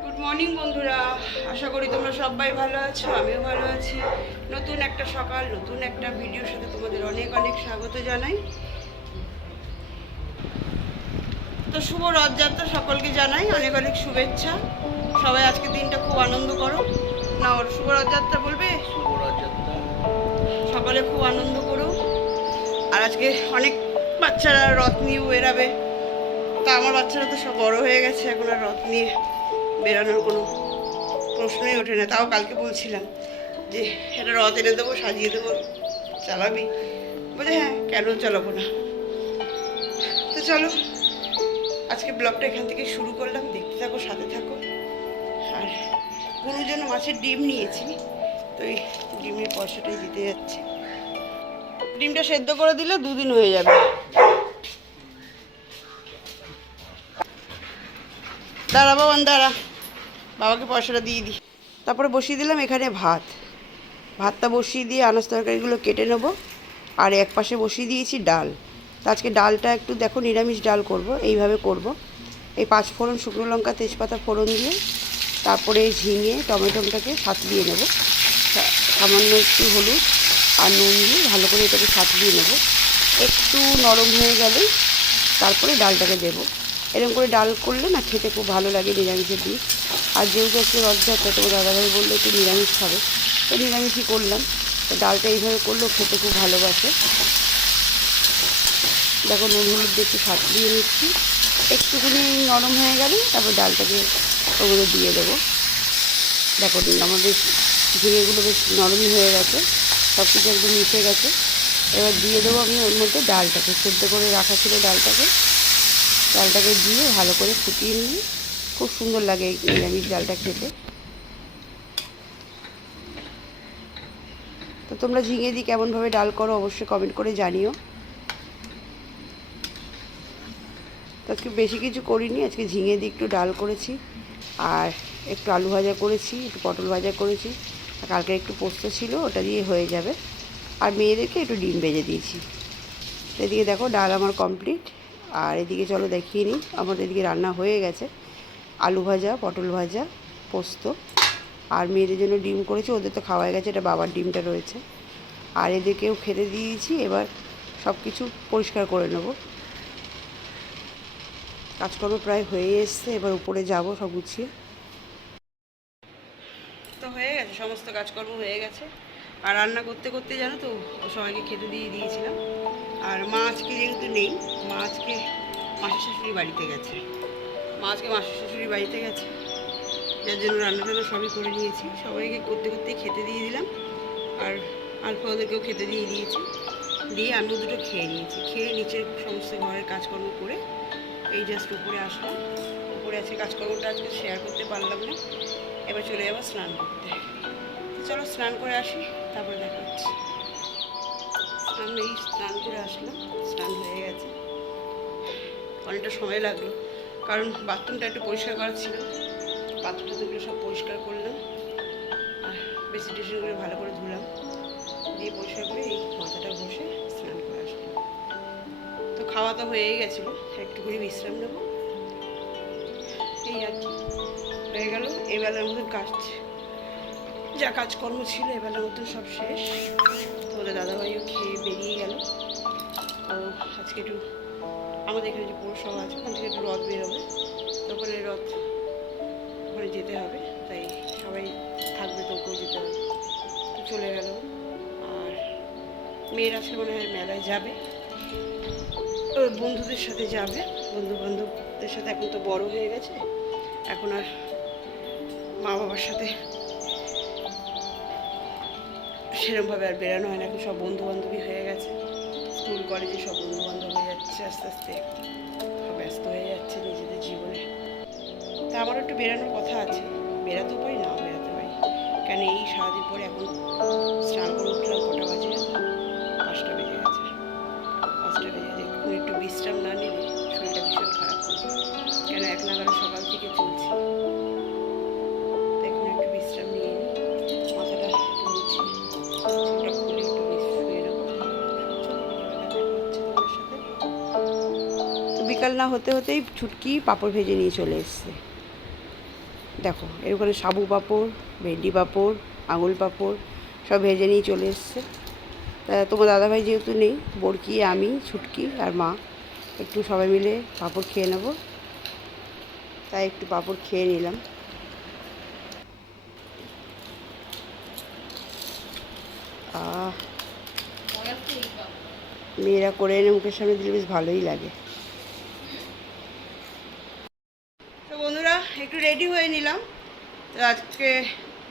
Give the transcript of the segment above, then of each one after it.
Good morning বন্ধুরা, আশা করি তোমরা সবাই ভালো আছো, আমিও ভালো আছি। নতুন একটা সকাল, নতুন একটা ভিডিওর সাথে তোমাদের অনেক অনেক স্বাগত জানাই। তো শুভ রথযাত্রা সকলকে জানাই অনেক অনেক শুভেচ্ছা। সবাই আজকে দিনটা খুব আনন্দ করো। না, ওর শুভ রথযাত্রা বলবে? শুভ রথযাত্রা। সকালে খুব আনন্দ করো। আর আজকে অনেক বাচ্চারা রথ নিয়ে বেরাবে। তা আমার বাচ্চারা তো সব বড় হয়ে গেছে, এখন আর রথ নিয়ে বেরানোর কোনো প্রশ্নই ওঠে না। তাও কালকে বলছিলাম যে একটা রথ এনে দেবো, সাজিয়ে দেবো, চালাবি? বলে হ্যাঁ, কেন চালাবো না। তো চলো, আজকে ব্লগটা এখান থেকে শুরু করলাম, দেখতে থাকো, সাথে থাকো। আর গুনুর জন্য মাছের ডিম নিয়েছি, তো এই ডিমের পয়সাটাই দিতে যাচ্ছি। ডিমটা সেদ্ধ করে দিলে 2 দিন হয়ে যাবে। দাঁড়া বাবান, দাঁড়া, বাবাকে পয়সাটা দিয়ে দিই। তারপরে বসিয়ে দিলাম এখানে ভাতটা বসিয়ে দিয়ে আনাজ তরকারিগুলো কেটে নেবো। আর এক পাশে বসিয়ে দিয়েছি ডাল। তো আজকে ডালটা একটু দেখো নিরামিষ ডাল করব, এইভাবে করব। এই 5 ফোড়ন, শুকনো লঙ্কা, তেজপাতা ফোড়ন দিয়ে তারপরে ঝিঙে টমেটোটাকে সাঁতলিয়ে নেব। সামান্য একটু হলুদ আর নুন দিয়ে ভালো করে এটাকে সাঁতলিয়ে নেব। একটু নরম হয়ে গেলে তারপরে ডালটাকে দেব। এরকম করে ডাল করলে না খেতে খুব ভালো লাগে নিরামিষের দিন। আর যেহেতু আজকে রথযাত্রা, তো দাদাভাই বললো একটু নিরামিষ খাবে, তো নিরামিষই করলাম। তো ডালটা এইভাবে করলেও খেতে খুব ভালোবাসে। দেখো নুন হলুদ দিয়ে একটু সাঁতলিয়ে নিচ্ছি। একটুখানি নরম হয়ে গেলে তারপর ডালটাকে ওগুলো দিয়ে দেবো। দেখো আমাদের ঝিঙেগুলো বেশ নরমই হয়ে গেছে, সব কিছু একদম মিশে গেছে। এবার দিয়ে দেবো আমি ওর মধ্যে ডালটাকে, সেদ্ধ করে রাখা ছিল ডালটাকে দিয়ে ভালো করে ফুটিয়ে নিয়ে খুব সুন্দর লাগে এই নিরামিষ ডালটা খেতে। তো তোমরা ঝিঙে দিয়ে কেমনভাবে ডাল করো অবশ্যই কমেন্ট করে জানিও। তো আজকে বেশি কিছু করিনি, আজকে ঝিঙে দিয়ে একটু ডাল করেছি, আর একটু আলু ভাজা করেছি, একটু পটল ভাজা করেছি, আর কালকে একটু পোস্ত ছিল, ওটা দিয়ে হয়ে যাবে। আর মেয়েদেরকে একটু ডিম ভেজে দিয়েছি। এদিকে দেখো ডাল আমার কমপ্লিট। আর এদিকে চলো দেখিয়ে নিই, আমাদের এদিকে রান্না হয়ে গেছে। আলু ভাজা, পটল ভাজা, পোস্ত, আর মেয়েদের জন্য ডিম করেছি, ওদের তো খাওয়া গেছে, এটা বাবার ডিমটা রয়েছে। আর এদেরকেও খেতে দিয়েছি। এবার সব কিছু পরিষ্কার করে নেব। কাজকর্ম প্রায় হয়ে এসছে, এবার উপরে যাব সব গুছিয়ে। তো হয়ে গেছে, সমস্ত কাজকর্ম হয়ে গেছে। আর রান্না করতে করতে জানো তো সবাইকে খেতে দিয়ে দিয়েছিলাম। আর মা আজকে যেহেতু নেই, মা আজকে মাসির শাশুড়ি বাড়িতে গেছে, মাসির শাশুড়ি বাড়িতে গেছে, যার জন্য রান্না টান্না সবই করে নিয়েছি। সবাইকে করতে করতেই খেতে দিয়ে দিলাম। আর আলফা ওদেরকেও খেতে দিয়ে দিয়েছি, দিয়ে আমিও দুটো খেয়ে নিয়েছি। খেয়ে নিচের সমস্ত ঘরের কাজকর্ম করে এই জাস্ট উপরে আসলাম। উপরে আছে কাজকর্মটা আজকে শেয়ার করতে পারলাম না। এবার চলে যাবো স্নান করতে। চলো স্নান করে আসি, তারপরে দেখা হচ্ছে। স্নান করে আসলাম, স্নান হয়ে গেছে। অনেকটা সময় লাগলো, কারণ বাথরুমটা একটু পরিষ্কার করা ছিল। বাথরুমগুলো সব পরিষ্কার করলাম, আর বেসিন টেসিনগুলো ভালো করে ধুলাম, দিয়ে পরিষ্কার করে এই মাথাটা বসে স্নান করে আসলাম। তো খাওয়া তো হয়েই গেছিলো, একটুখানি বিশ্রাম নেবো, এই আর কি। হয়ে গেল এবেলার মতন কাজ, যা কাজকর্ম ছিল এবেলার মতন সব শেষ। তো ওদের দাদাভাইও খেয়ে বেরিয়ে গেল। তো আজকে একটু আমাদের এখানে যে পৌরসভা আছে, ওখান থেকে একটু রথ বেরোবে, তখন এই রথ ওখানে যেতে হবে, তাই সবাই থাকবে, তোকেও যেতে হবে। তো চলে গেল। আর মেয়ের আজকে মনে হয় মেলায় যাবে, বন্ধুদের সাথে যাবে, বন্ধু বান্ধবদের সাথে। এখন তো বড় হয়ে গেছে, এখন আর মা বাবার সাথে সেরকমভাবে আর বেরানো হয় না। এখন সব বন্ধু বান্ধবী হয়ে গেছে, স্কুল কলেজে সব বন্ধু বান্ধব হয়ে যাচ্ছে, আস্তে আস্তে সব ব্যস্ত হয়ে যাচ্ছে নিজেদের জীবনে। তা আমারও একটু বেরানোর কথা আছে, বেরাতেও পারি নাও বেরাতে পারি। কেন এই সারাদিন পরে এখন স্নান করে উঠলাম, কটা বাজে? 5টা বেজে গেছে। 5টা বেজে গেছে, একটু বিশ্রাম না নিলে শরীরটা ভীষণ খারাপ করবে। কেন এক নাগারে সকাল থেকে চলছে। এখন একটু বিশ্রাম নিয়ে নিই, মাথাটা একটু মুছি, চুলটা খুলে একটু শুয়ে নেবো। তো বিকাল না হতে হতেই ছুটকি পাঁপড় ভেজে নিয়ে চলে এসছে। দেখো এর ওখানে সাবু পাঁপড়, ভেন্ডি পাঁপড়, আঙুল পাঁপড় সব ভেজে নিয়ে চলে এসছে। তা তোমার দাদাভাই যেহেতু নেই, বরকি, আমি, ছুটকি আর মা একটু সবাই মিলে পাঁপড় খেয়ে নেব, তাই একটু পাঁপড় খেয়ে নিলাম। মেয়েরা করে এনে মুখের সামনে দিলে বেশ ভালোই লাগে। তো বন্ধুরা একটু রেডি হয়ে নিলাম। তো আজকে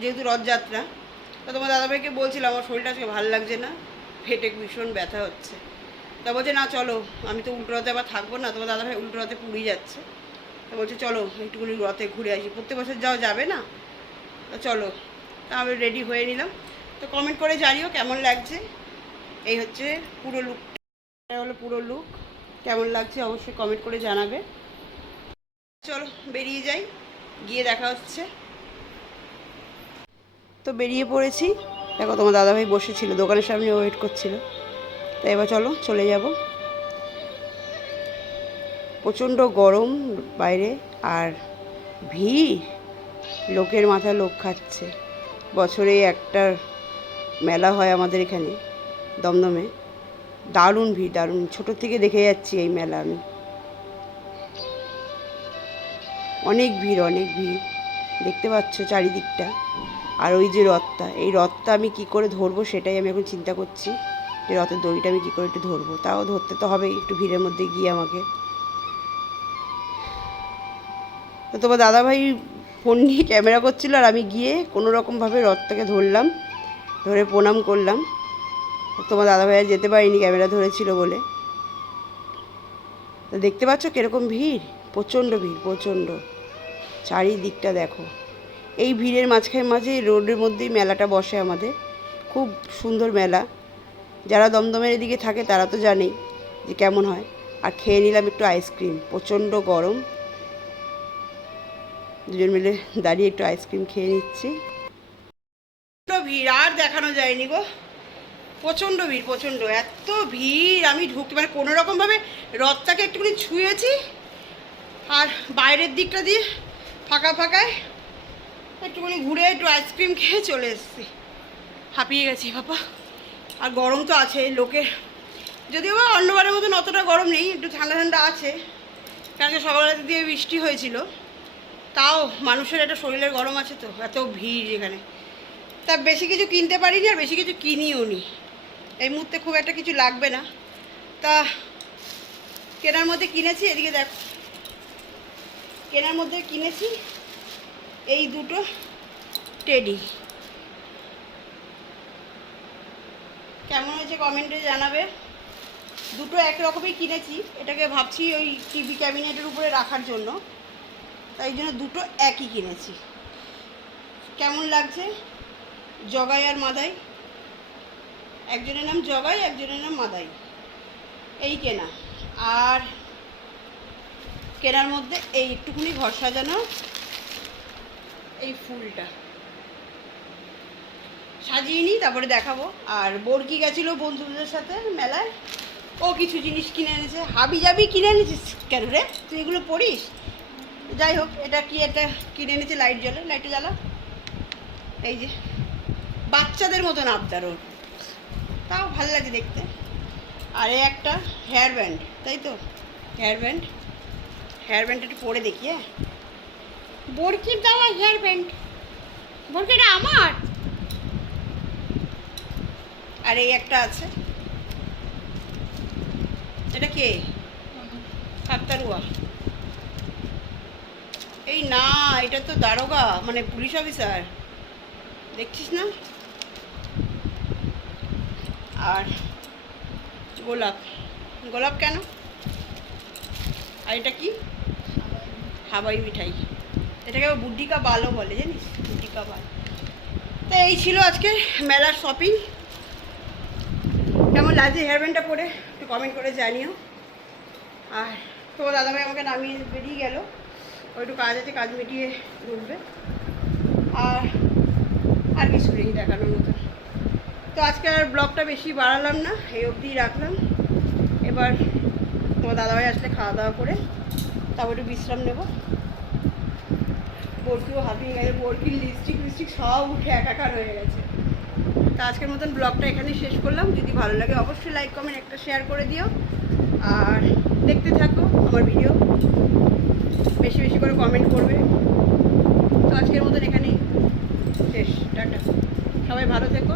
যেহেতু রথযাত্রা, তো তোমার দাদাভাইকে বলছিলাম আমার শরীরটা আজকে ভালো লাগছে না, পেটে ভীষণ ব্যথা হচ্ছে। তা বলছে না চলো, আমি তো উল্টো রথে আবার থাকবো না, তোমার দাদাভাই উল্টো রথে পুরী যাচ্ছে। তা বলছে চলো একটুখানি রথে ঘুরে আসি, প্রত্যেক বছর যাওয়া যাবে না, তো চলো। তা আমি রেডি হয়ে নিলাম। তো কমেন্ট করে জানিও কেমন লাগছে। এই হচ্ছে পুরো লুকটা, এটা হলো পুরো লুক। কেমন লাগছে অবশ্যই কমেন্ট করে জানাবে। চলো বেরিয়ে যাই, গিয়ে দেখা হচ্ছে। তো বেরিয়ে পড়েছি। দেখো তোমার দাদাভাই বসেছিল দোকানের সামনে, ওয়েট করছিল। তাই এবার চলো চলে যাব। প্রচণ্ড গরম বাইরে, আর ভিড়, লোকের মাথা লোক খাচ্ছে। বছরে একটা মেলা হয় আমাদের এখানে দমদমে, দারুণ ভিড়, দারুণ। ছোটো থেকে দেখে যাচ্ছি এই মেলা আমি, অনেক ভিড়, অনেক ভিড়। দেখতে পাচ্ছ চারিদিকটা। আর ওই যে রথটা, এই রথটা আমি কি করে ধরবো সেটাই আমি এখন চিন্তা করছি, যে রথের দড়িটা আমি কী করে একটু ধরবো। তাও ধরতে তো হবে একটু ভিড়ের মধ্যে গিয়ে আমাকে। তো তোমার দাদাভাই ফোন নিয়ে ক্যামেরা করছিল, আর আমি গিয়ে কোনো রকমভাবে রথটাকে ধরলাম, ধরে প্রণাম করলাম। তোমার দাদাভাই আর যেতে পারিনি ক্যামেরা ধরেছিল বলে। তো দেখতে পাচ্ছ কীরকম ভিড়, প্রচণ্ড ভিড়, প্রচণ্ড। চারিদিকটা দেখো। এই ভিড়ের মাঝে রোডের মধ্যেই মেলাটা বসে আমাদের, খুব সুন্দর মেলা। যারা দমদমের এদিকে থাকে তারা তো জানেই যে কেমন হয়। আর খেয়ে নিলাম একটু আইসক্রিম, প্রচণ্ড গরম, দুজন মিলে দাঁড়িয়ে একটু আইসক্রিম খেয়ে নিচ্ছি। ভিড় আর দেখানো যায়নি গো, প্রচণ্ড ভিড়, প্রচণ্ড। এত ভিড়, আমি ঢুকতে মানে কোনো রকমভাবে রথটাকে একটুখানি ছুঁয়েছি, আর বাইরের দিকটা দিয়ে ফাঁকা ফাঁকায় একটুখানি ঘুরে একটু আইসক্রিম খেয়ে চলে এসেছি। হাঁপিয়ে গেছি বাবা। আর গরম তো আছে লোকের, যদিও বা অন্যবারের মতন অতটা গরম নেই, একটু ঠান্ডা ঠান্ডা আছে, কারণ সকালবেলা দিয়ে বৃষ্টি হয়েছিল। তাও মানুষের একটা শরীরের গরম আছে, তো এত ভিড় এখানে। তা বেশি কিছু কিনতে পারিনি, আর বেশি কিছু কিনিও নি। এই মুহূর্তে খুব একটা কিছু লাগবে না। তা কেনার মধ্যে কিনেছি, এদিকে দেখো, কেনার মধ্যে কিনেছি এই দুটো টেডি। কেমন হয়েছে কমেন্টে জানাবে। দুটো একরকমই কিনেছি, এটাকে ভাবছি ওই টিভি ক্যাবিনেটের উপরে রাখার জন্য, তাই জন্য দুটো একই কিনেছি। কেমন লাগছে? জগাই আর মাদাই, একজনের নাম জগাই, একজনের নাম মাদাই, এই কেনা। আর কেনার মধ্যে এই একটুখানি ঘর সাজানো এই ফুলটা সাজিয়ে নিই, তারপরে দেখাবো। আর বরকি গেছিলো বন্ধুদের সাথে মেলায়, ও কিছু জিনিস কিনে এনেছে। হাবি জাবি কিনে এনেছিস কেন রে, তুই এগুলো পড়িস? যাই হোক, এটা কি একটা কিনে এনেছে, লাইট জ্বলে, লাইটটা জ্বালা। এই যে বাচ্চাদের মতন আবদার ওর, তাও ভালো লাগে দেখতে। আর একটা হেয়ার ব্যান্ড, তাই তো, হেয়ার ব্যান্ড, হেয়ার ব্যান্ড একটু পরে দেখি। হ্যাঁ, বরকির দেওয়া হেয়ার ব্যান্ড, বরকিটা আমার। আর এই একটা আছে, এটা কে? কাকতারুয়া। এই না, এটা তো দারোগা, মানে পুলিশ অফিসার, দেখছিস না? আর গোলাপ, গোলাপ কেন? আর এটা কি? হাওয়াই মিঠাই। এটাকে বুদ্ধি কা বালও বলে, জানিস, বুদ্ধি কা বাল। তো এই ছিল আজকে মেলার শপিং। কেমন লাগছে হেয়ার ব্যান্ডটা পরে একটু কমেন্ট করে জানিও। আর তোমার দাদাভাই আমাকে নামিয়ে বেরিয়ে গেল, ও একটু কাজ আছে, কাজ মিটিয়ে ঢুকবে। আর কিছু নেই দেখানোর মতো। তো আজকে আর ব্লগটা বেশি বাড়ালাম না, এই অবধিই রাখলাম। এবার তোমার দাদাভাই আসলে খাওয়া দাওয়া করে তারপর একটু বিশ্রাম নেব। বরকিও হাঁপিয়ে গেছে, বরকির লিপস্টিক সব উঠে একাকার হয়ে গেছে। তো আজকের মতন ব্লগটা এখানেই শেষ করলাম। যদি ভালো লাগে অবশ্যই লাইক কমেন্ট একটা শেয়ার করে দিও, আর দেখতে থাকো আমার ভিডিও, বেশি বেশি করে কমেন্ট করবে। তো আজকের মতন এখানেই শেষ, টাটা, সবাই ভালো থেকো।